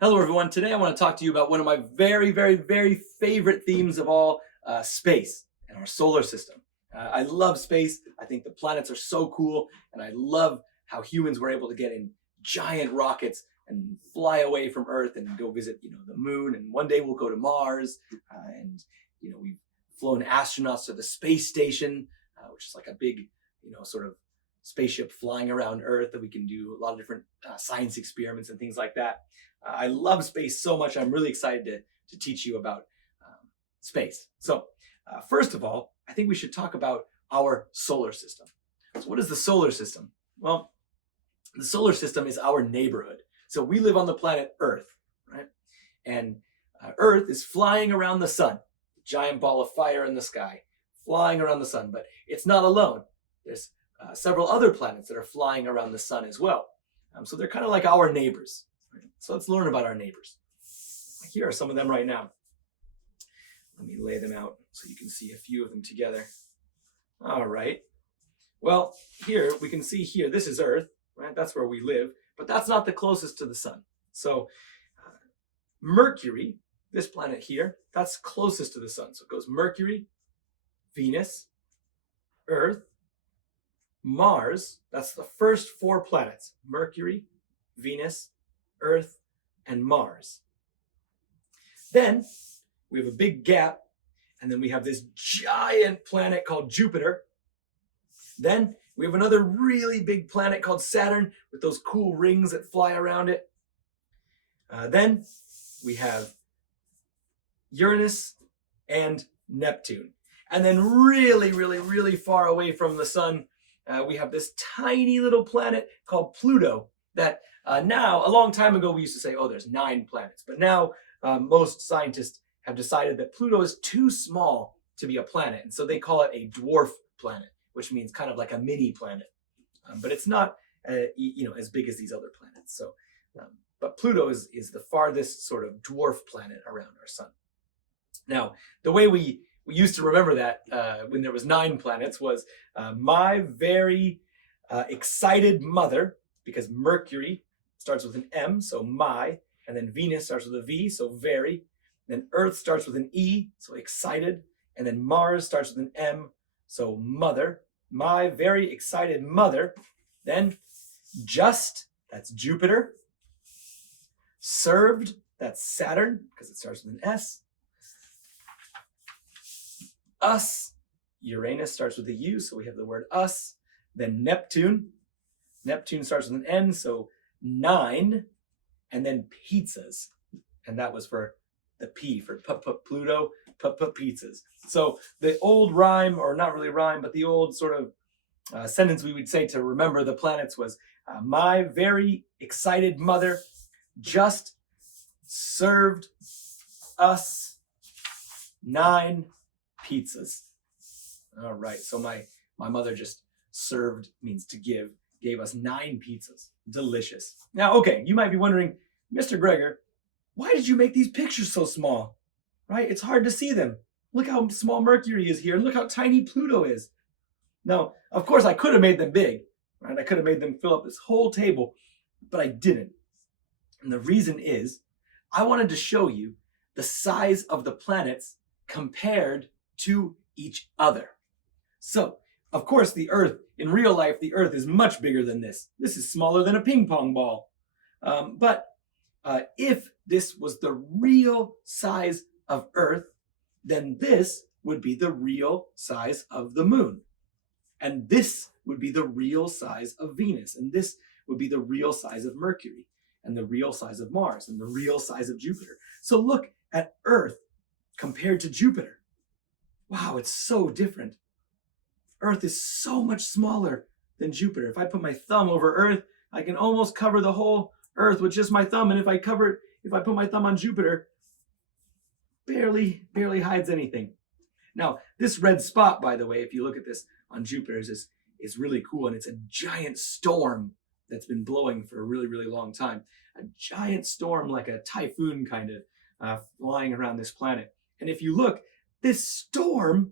Hello everyone, today I want to talk to you about one of my very favorite themes of all, space and our solar system. I love space. I think the planets are so cool, and I love how humans were able to get in giant rockets and fly away from Earth and go visit, the moon, and one day we'll go to Mars, and we've flown astronauts to the space station, which is like a big, sort of spaceship flying around Earth that we can do a lot of different science experiments and things like that. I love space so much. I'm really excited to teach you about space. So first of all, I think we should talk about our solar system. So what is the solar system? Well, the solar system is our neighborhood. So we live on the planet Earth, right? And Earth is flying around the sun, a giant ball of fire in the sky, flying around the sun. But it's not alone. There's several other planets that are flying around the sun as well. So they're kind of like our neighbors. So let's learn about our neighbors. Here are some of them right now. Let me lay them out so you can see a few of them together. All right. Well, here we can see here, this is Earth, right? That's where we live, but that's not the closest to the sun. So Mercury, this planet here, that's closest to the sun. So it goes Mercury, Venus, Earth, Mars. That's the first four planets: Mercury, Venus, Earth, and Mars. Then we have a big gap, and then we have this giant planet called Jupiter. Then we have another really big planet called Saturn with those cool rings that fly around it. Then we have Uranus and Neptune. And then really far away from the sun, we have this tiny little planet called Pluto that now, a long time ago, we used to say, oh, there's 9 planets. But now most scientists have decided that Pluto is too small to be a planet. And so they call it a dwarf planet, which means kind of like a mini planet. But it's not, as big as these other planets. So, but Pluto is the farthest sort of dwarf planet around our sun. Now, the way we used to remember that when there was 9 planets was my very excited mother, because Mercury starts with an M, so my, and then Venus starts with a V, so very, then Earth starts with an E, so excited, and then Mars starts with an M, so mother, my very excited mother. Then just, that's Jupiter, served, that's Saturn, because it starts with an S, us, Uranus starts with a U, so we have the word us, then Neptune starts with an N, so 9, and then pizzas, and that was for the P for Pluto, pizzas. So the old rhyme, or not really rhyme, but the old sort of sentence we would say to remember the planets was, my very excited mother just served us 9 pizzas. All right, so my mother just served means to give, gave us 9 pizzas. Delicious. Now, okay, you might be wondering, Mr. Gregor, why did you make these pictures so small? Right? It's hard to see them. Look how small Mercury is here, and look how tiny Pluto is. Now, of course, I could have made them big, right? I could have made them fill up this whole table, but I didn't. And the reason is, I wanted to show you the size of the planets compared to each other. So, of course, the Earth, in real life, the Earth is much bigger than this. This is smaller than a ping pong ball. But if this was the real size of Earth, then this would be the real size of the moon. And this would be the real size of Venus. And this would be the real size of Mercury, and the real size of Mars, and the real size of Jupiter. So look at Earth compared to Jupiter. Wow, it's so different. Earth is so much smaller than Jupiter. If I put my thumb over Earth, I can almost cover the whole Earth with just my thumb. And if I put my thumb on Jupiter, barely hides anything. Now, this red spot, by the way, if you look at this on Jupiter, is really cool. And it's a giant storm that's been blowing for a really long time. A giant storm, like a typhoon kind of, flying around this planet. And if you look, this storm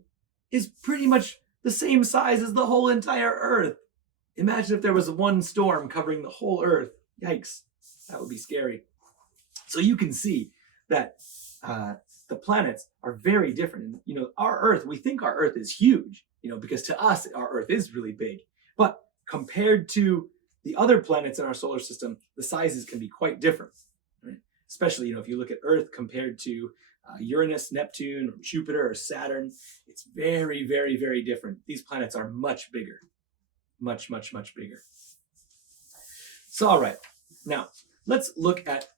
is pretty much the same size as the whole entire Earth. Imagine if there was one storm covering the whole Earth. Yikes, that would be scary. So you can see that the planets are very different. And, our Earth, we think our Earth is huge, because to us, our Earth is really big. But compared to the other planets in our solar system, the sizes can be quite different. Right? Especially, if you look at Earth compared to Uranus, Neptune, or Jupiter, or Saturn, it's very, very, very different. These planets are much bigger. Much, much, much bigger. So, all right. Now, let's look at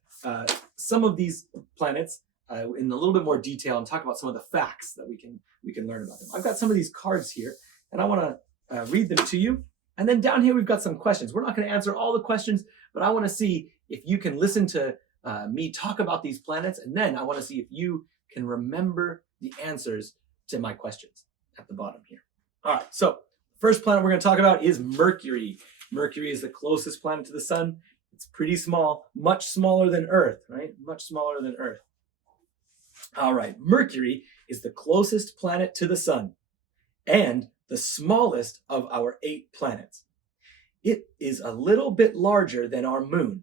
some of these planets in a little bit more detail and talk about some of the facts that we can learn about them. I've got some of these cards here, and I want to read them to you. And then down here, we've got some questions. We're not going to answer all the questions, but I want to see if you can listen to me talk about these planets, and then I want to see if you can remember the answers to my questions at the bottom here. All right, so first planet we're going to talk about is Mercury. Mercury is the closest planet to the sun. It's pretty small, much smaller than Earth, right? Much smaller than Earth. All right, Mercury is the closest planet to the sun and the smallest of our 8 planets. It is a little bit larger than our moon.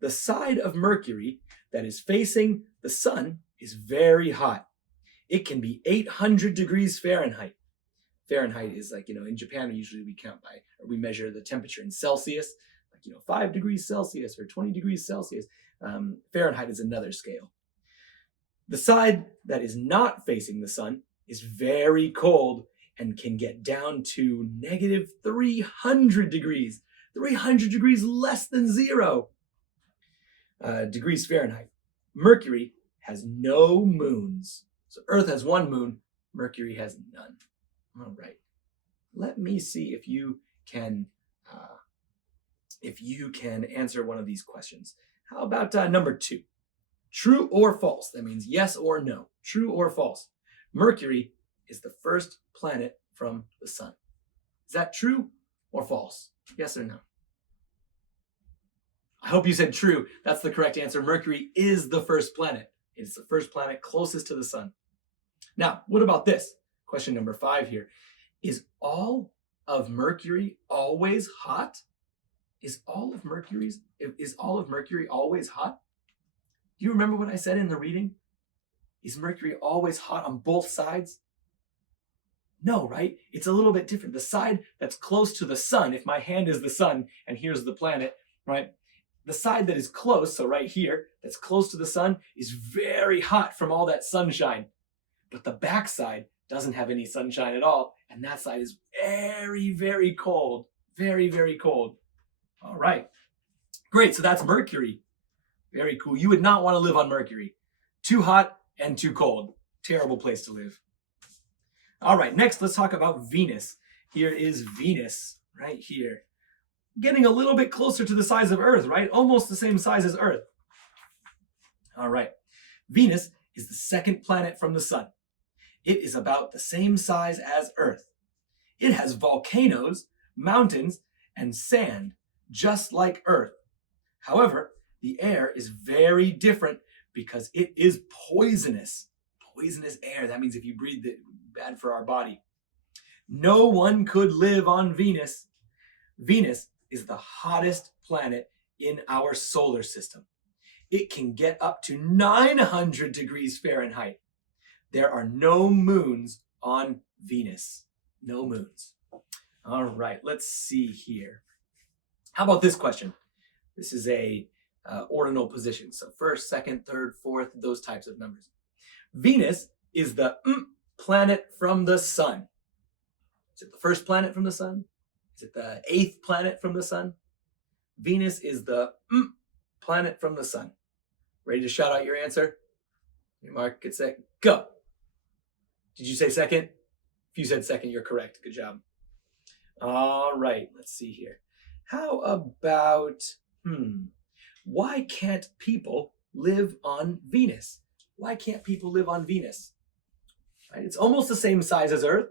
The side of Mercury that is facing the sun is very hot. It can be 800 degrees Fahrenheit. Fahrenheit is like, in Japan, usually we measure the temperature in Celsius, 5 degrees Celsius or 20 degrees Celsius. Fahrenheit is another scale. The side that is not facing the sun is very cold and can get down to negative 300 degrees. 300 degrees less than 0 degrees Fahrenheit. Mercury has no moons. So Earth has 1 moon, Mercury has none. All right. Let me see if you can answer one of these questions. How about number 2? True or false? That means yes or no. True or false? Mercury is the first planet from the sun. Is that true or false? Yes or no? I hope you said true. That's the correct answer. Mercury is the first planet. It's the first planet closest to the sun. Now, what about this? Question number 5 here. Is all of Mercury always hot? Is all of Mercury always hot? Do you remember what I said in the reading? Is Mercury always hot on both sides? No, right? It's a little bit different. The side that's close to the sun, if my hand is the sun and here's the planet, right? The side that is close, so right here, that's close to the sun, is very hot from all that sunshine. But the back side doesn't have any sunshine at all, and that side is very, very cold. Very, very cold. All right. Great, so that's Mercury. Very cool. You would not want to live on Mercury. Too hot and too cold. Terrible place to live. All right, next let's talk about Venus. Here is Venus, right here. Getting a little bit closer to the size of Earth, right? Almost the same size as Earth. All right. Venus is the second planet from the sun. It is about the same size as Earth. It has volcanoes, mountains, and sand, just like Earth. However, the air is very different because it is poisonous. Poisonous air. That means if you breathe it, bad for our body. No one could live on Venus. Venus is the hottest planet in our solar system. It can get up to 900 degrees Fahrenheit. There are no moons on Venus. No moons. All right, let's see here. How about this question? This is a ordinal position. So first, second, third, fourth, those types of numbers. Venus is the planet from the sun. Is it the first planet from the sun? Is it the 8th planet from the sun? Venus is the planet from the sun. Ready to shout out your answer? Your mark, get set, go. Did you say second? If you said second, you're correct. Good job. All right, let's see here. How about, why can't people live on Venus? Why can't people live on Venus? Right? It's almost the same size as Earth.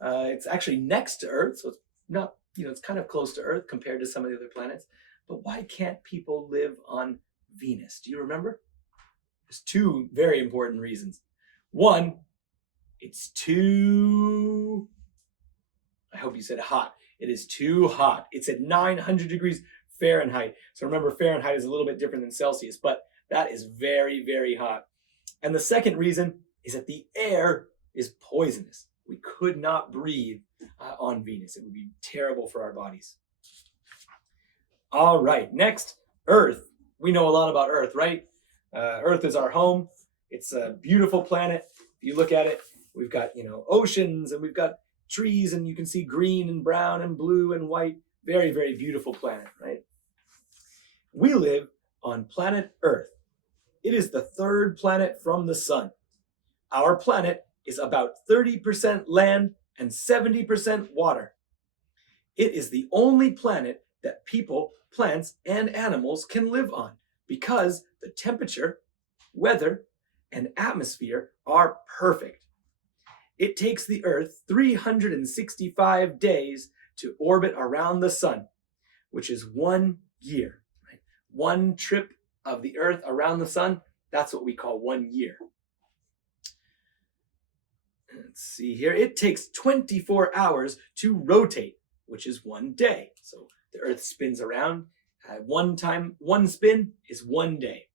It's actually next to Earth, so it's not, it's kind of close to Earth compared to some of the other planets. But why can't people live on Venus? Do you remember? There's 2 very important reasons. One, it's too, I hope you said hot. It is too hot. It's at 900 degrees Fahrenheit. So remember, Fahrenheit is a little bit different than Celsius, but that is very, very hot. And the second reason is that the air is poisonous. We could not breathe on Venus. It would be terrible for our bodies. All right, next, Earth. We know a lot about Earth, right? Earth is our home. It's a beautiful planet. If you look at it, we've got, oceans, and we've got trees, and you can see green and brown and blue and white. Very, very beautiful planet, right? We live on planet Earth. It is the third planet from the sun. Our planet is about 30% land and 70% water. It is the only planet that people, plants, and animals can live on because the temperature, weather, and atmosphere are perfect. It takes the Earth 365 days to orbit around the sun, which is 1 year. Right? One trip of the Earth around the sun, that's what we call 1 year. Let's see here. It takes 24 hours to rotate, which is 1 day. So the Earth spins around. One spin is 1 day.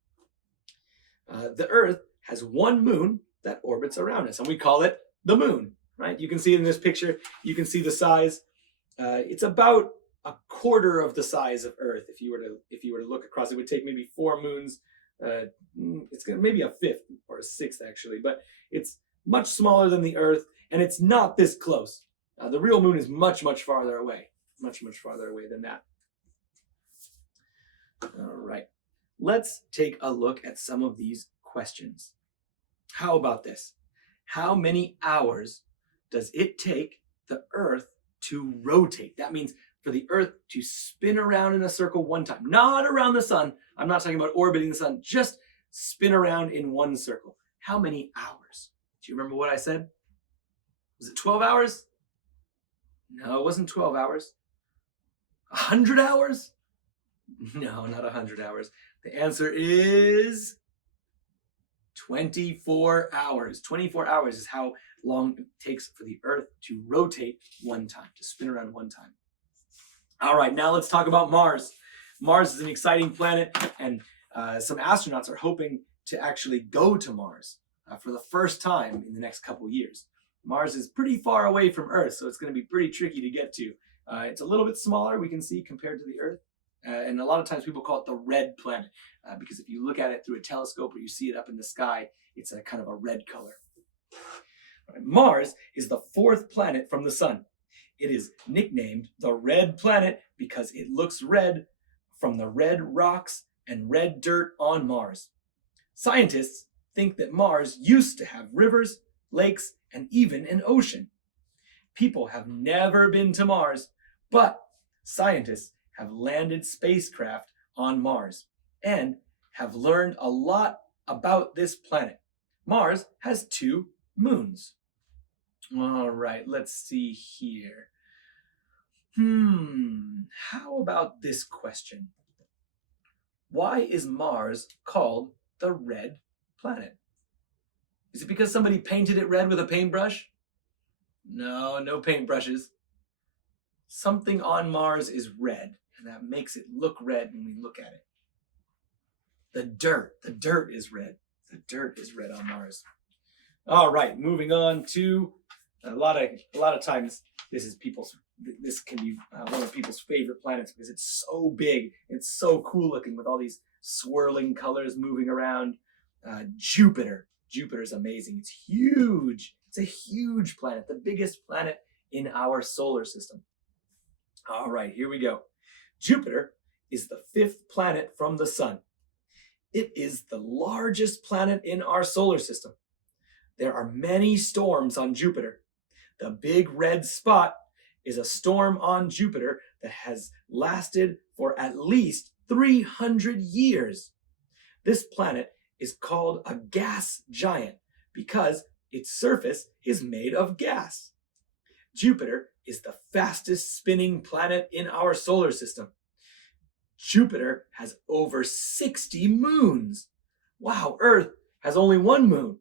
The Earth has one moon that orbits around us, and we call it the moon, right? You can see it in this picture. You can see the size. It's about a quarter of the size of Earth. If you were to look across, it would take maybe 4 moons. It's maybe a fifth or a sixth actually, but it's much smaller than the Earth, and it's not this close. The real moon is much, much farther away. Much, much farther away than that. All right. Let's take a look at some of these questions. How about this? How many hours does it take the Earth to rotate? That means for the Earth to spin around in a circle one time, not around the sun. I'm not talking about orbiting the sun, just spin around in one circle. How many hours? Do you remember what I said? Was it 12 hours? No, it wasn't 12 hours. 100 hours? No, not 100 hours. The answer is 24 hours. 24 hours is how long it takes for the Earth to rotate one time, to spin around one time. All right, now let's talk about Mars. Mars is an exciting planet, and some astronauts are hoping to actually go to Mars for the first time in the next couple years. Mars is pretty far away from Earth, so it's going to be pretty tricky to get to. It's a little bit smaller, we can see, compared to the Earth. And a lot of times people call it the red planet because if you look at it through a telescope or you see it up in the sky, it's a kind of a red color. Right. Mars is the 4th planet from the sun. It is nicknamed the red planet because it looks red from the red rocks and red dirt on Mars. Scientists think that Mars used to have rivers, lakes, and even an ocean. People have never been to Mars, but scientists have landed spacecraft on Mars and have learned a lot about this planet. Mars has 2 moons. All right, let's see here. How about this question? Why is Mars called the red planet? Is it because somebody painted it red with a paintbrush? No, no paintbrushes. Something on Mars is red, and that makes it look red when we look at it. The dirt is red. The dirt is red on Mars. All right, moving on to a lot of times this can be one of people's favorite planets because it's so big, it's so cool looking with all these swirling colors moving around. Jupiter. Jupiter is amazing. It's huge. It's a huge planet, the biggest planet in our solar system. All right, here we go. Jupiter is the 5th planet from the sun. It is the largest planet in our solar system. There are many storms on Jupiter. The big red spot is a storm on Jupiter that has lasted for at least 300 years. This planet is called a gas giant because its surface is made of gas. Jupiter is the fastest spinning planet in our solar system. Jupiter has over 60 moons. Wow, Earth has only 1 moon.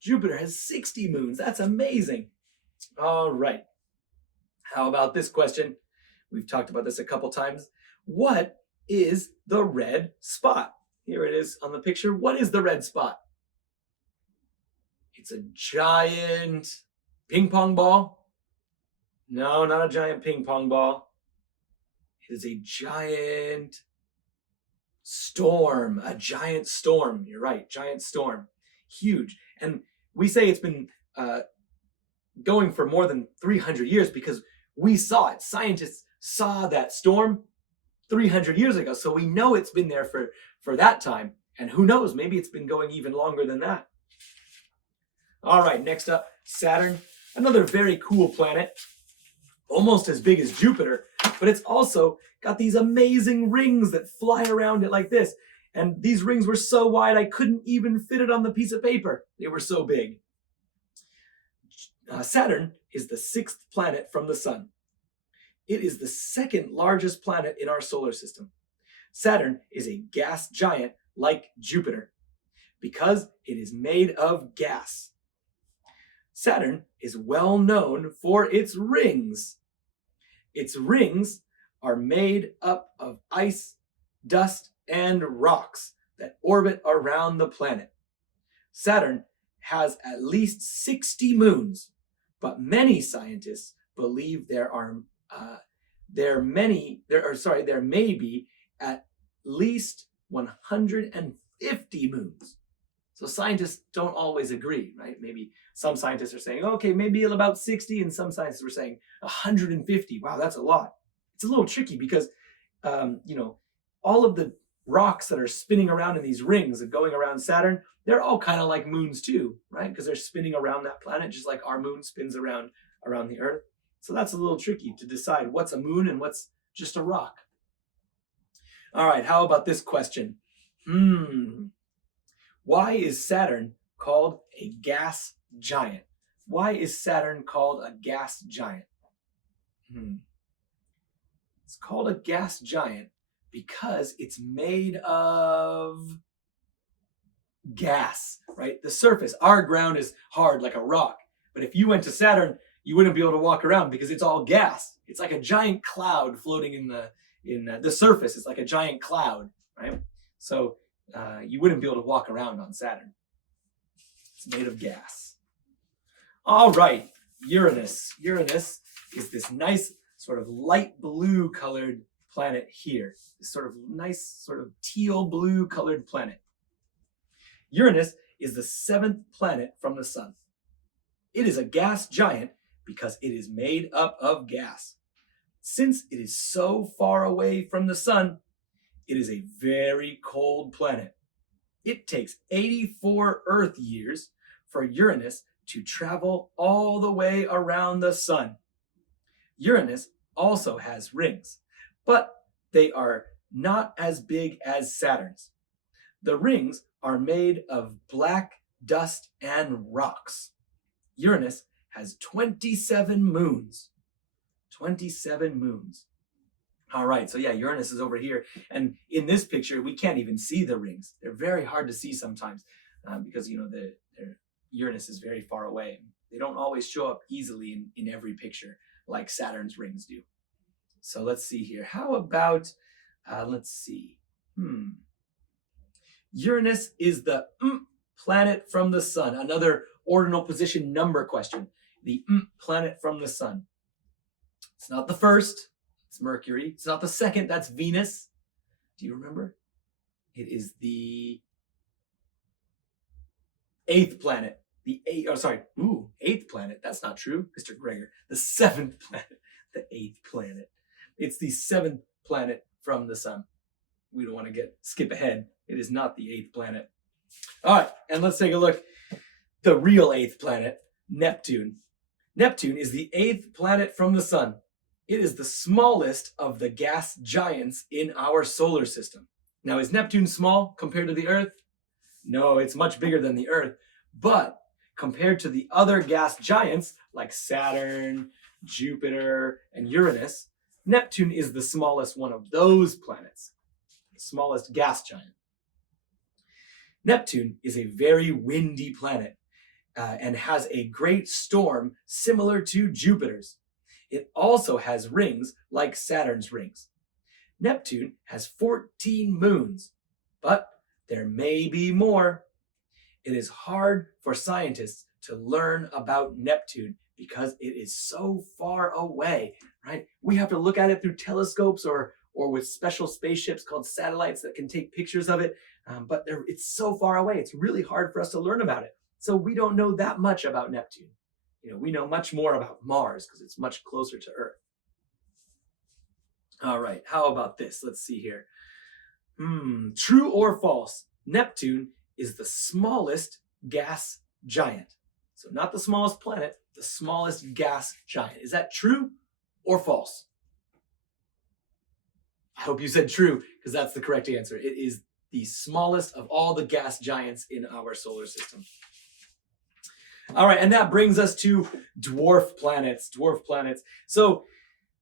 Jupiter has 60 moons. That's amazing. All right. How about this question? We've talked about this a couple times. What is the red spot. Here it is on the picture. What is the red spot? It's a giant ping pong ball. No, not a giant ping pong ball. It is a giant storm, a giant storm. You're right, giant storm. Huge. And we say it's been going for more than 300 years because we saw it. Scientists saw that storm 300 years ago. So we know it's been there for that time. And who knows, maybe it's been going even longer than that. All right, next up, Saturn. Another very cool planet. Almost as big as Jupiter, but it's also got these amazing rings that fly around it like this. And these rings were so wide, I couldn't even fit it on the piece of paper. They were so big. Saturn is the 6th planet from the sun. It is the 2nd largest planet in our solar system. Saturn is a gas giant like Jupiter because it is made of gas. Saturn is well known for its rings. Its rings are made up of ice, dust, and rocks that orbit around the planet. Saturn has at least 60 moons, but many scientists believe there may be at least 150 moons. So scientists don't always agree, right? Maybe some scientists are saying, okay, maybe about 60, and some scientists were saying 150. Wow, that's a lot. It's a little tricky because, all of the rocks that are spinning around in these rings and going around Saturn, they're all kind of like moons too, right? Because they're spinning around that planet just like our moon spins around the Earth. So that's a little tricky to decide what's a moon and what's just a rock. All right, how about this question? Why is Saturn called a gas giant? Why is Saturn called a gas giant? It's called a gas giant because it's made of gas, right? The surface, our ground is hard like a rock. But if you went to Saturn, you wouldn't be able to walk around because it's all gas. It's like a giant cloud floating in the surface. It's like a giant cloud, right? So you wouldn't be able to walk around on Saturn. It's made of gas. All right, Uranus. Uranus is this nice sort of light blue colored planet here. This sort of nice sort of teal blue colored planet. Uranus is the 7th planet from the sun. It is a gas giant because it is made up of gas. Since it is so far away from the sun, it is a very cold planet. It takes 84 Earth years for Uranus to travel all the way around the sun. Uranus also has rings, but they are not as big as Saturn's. The rings are made of black dust and rocks. Uranus has 27 moons. 27 moons. All right, so yeah, Uranus is over here. And in this picture, we can't even see the rings. They're very hard to see sometimes because, Uranus is very far away. They don't always show up easily in every picture like Saturn's rings do. So let's see here. How about, Uranus is the planet from the sun. Another ordinal position number question. The planet from the sun. It's not the first. It's Mercury. It's not the second. That's Venus. Do you remember? It is the 8th planet. Eighth planet. That's not true, Mr. Greger. The 7th planet. The 8th planet. It's the 7th planet from the sun. We don't want to skip ahead. It is not the 8th planet. All right, and let's take a look. The real 8th planet, Neptune. Neptune is the 8th planet from the sun. It is the smallest of the gas giants in our solar system. Now, is Neptune small compared to the Earth? No, it's much bigger than the Earth. But compared to the other gas giants like Saturn, Jupiter, and Uranus, Neptune is the smallest one of those planets, the smallest gas giant. Neptune is a very windy planet and has a great storm similar to Jupiter's. It also has rings like Saturn's rings. Neptune has 14 moons, but there may be more. It is hard for scientists to learn about Neptune because it is so far away, right? We have to look at it through telescopes or with special spaceships called satellites that can take pictures of it, but it's so far away. It's really hard for us to learn about it. So we don't know that much about Neptune. We know much more about Mars because it's much closer to Earth. All right, how about this? Let's see here. True or false? Neptune is the smallest gas giant. So not the smallest planet, the smallest gas giant. Is that true or false? I hope you said true because that's the correct answer. It is the smallest of all the gas giants in our solar system. All right, and that brings us to dwarf planets. So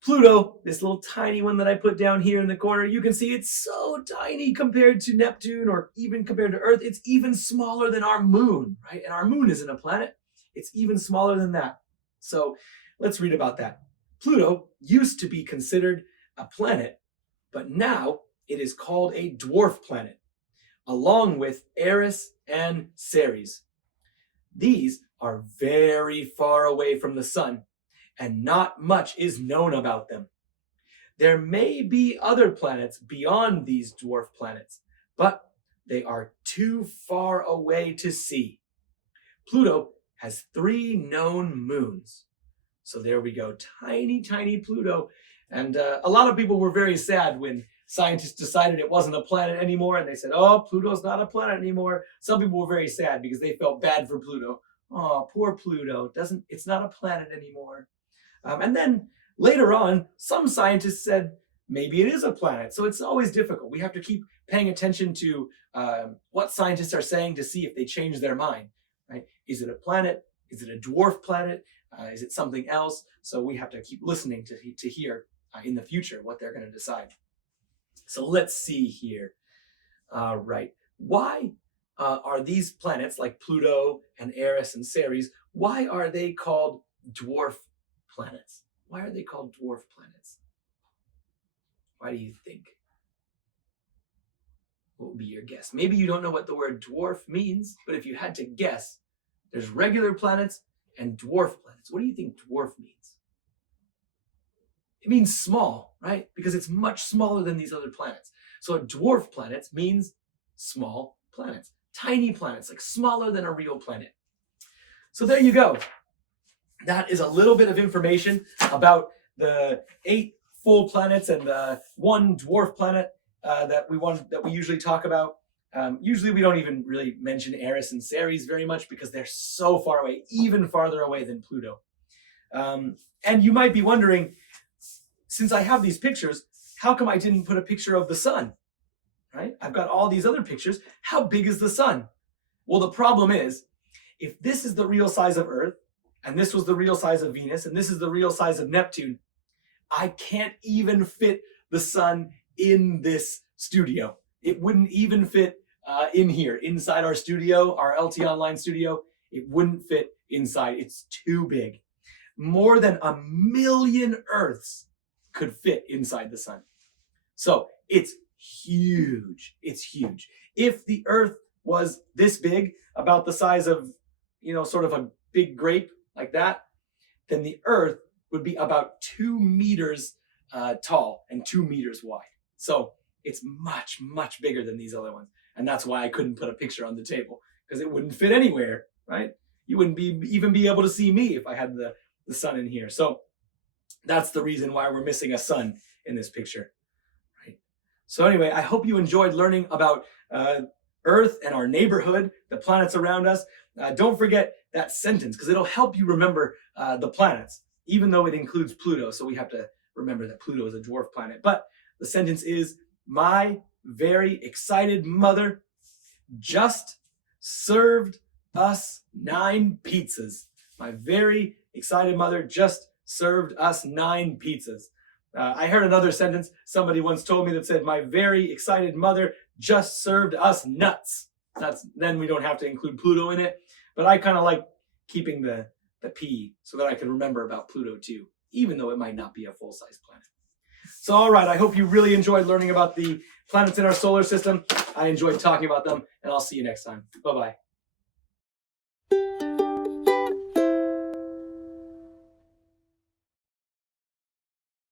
Pluto, this little tiny one that I put down here in the corner, you can see it's so tiny compared to Neptune or even compared to Earth. It's even smaller than our moon, right? And our moon isn't a planet. It's even smaller than that. So let's read about that. Pluto used to be considered a planet, but now it is called a dwarf planet, along with Eris and Ceres. These are very far away from the sun, and not much is known about them. There may be other planets beyond these dwarf planets, but they are too far away to see. Pluto has 3 known moons. So there we go, tiny, tiny Pluto. And a lot of people were very sad when scientists decided it wasn't a planet anymore, and they said, oh, Pluto's not a planet anymore. Some people were very sad because they felt bad for Pluto. Oh, poor Pluto, it's not a planet anymore. And then later on, some scientists said, maybe it is a planet. So it's always difficult. We have to keep paying attention to what scientists are saying to see if they change their mind, right? Is it a planet? Is it a dwarf planet? Is it something else? So we have to keep listening to hear in the future what they're going to decide. So let's see here. Right. Why are these planets like Pluto and Eris and Ceres, why are they called dwarf planets? Why are they called dwarf planets? Why do you think? What would be your guess? Maybe you don't know what the word dwarf means, but if you had to guess, there's regular planets and dwarf planets. What do you think dwarf means? It means small, right? Because it's much smaller than these other planets. So dwarf planets means small planets, tiny planets, like smaller than a real planet. So there you go. That is a little bit of information about the 8 full planets and the 1 dwarf planet that we usually talk about. Usually we don't even really mention Eris and Ceres very much because they're so far away, even farther away than Pluto. And you might be wondering, since I have these pictures, how come I didn't put a picture of the sun? Right? I've got all these other pictures. How big is the sun? Well, the problem is, if this is the real size of Earth, and this was the real size of Venus, and this is the real size of Neptune, I can't even fit the sun in this studio. It wouldn't even fit in here, inside our studio, our LT Online studio. It wouldn't fit inside. It's too big. More than 1 million Earths could fit inside the sun. So it's huge. It's huge. If the Earth was this big, about the size of, sort of a big grape like that, then the Earth would be about 2 meters tall and 2 meters wide. So it's much, much bigger than these other ones. And that's why I couldn't put a picture on the table, because it wouldn't fit anywhere, right? You wouldn't even be able to see me if I had the sun in here. So that's the reason why we're missing a sun in this picture, right? So anyway, I hope you enjoyed learning about Earth and our neighborhood, the planets around us. Don't forget that sentence, because it'll help you remember the planets, even though it includes Pluto. So we have to remember that Pluto is a dwarf planet. But the sentence is, my very excited mother just served us 9 pizzas. My very excited mother just served us 9 pizzas. I heard another sentence somebody once told me that said, my very excited mother just served us nuts. Then we don't have to include Pluto in it. But I kind of like keeping the P so that I can remember about Pluto too, even though it might not be a full-size planet. So, all right, I hope you really enjoyed learning about the planets in our solar system. I enjoyed talking about them, and I'll see you next time. Bye-bye.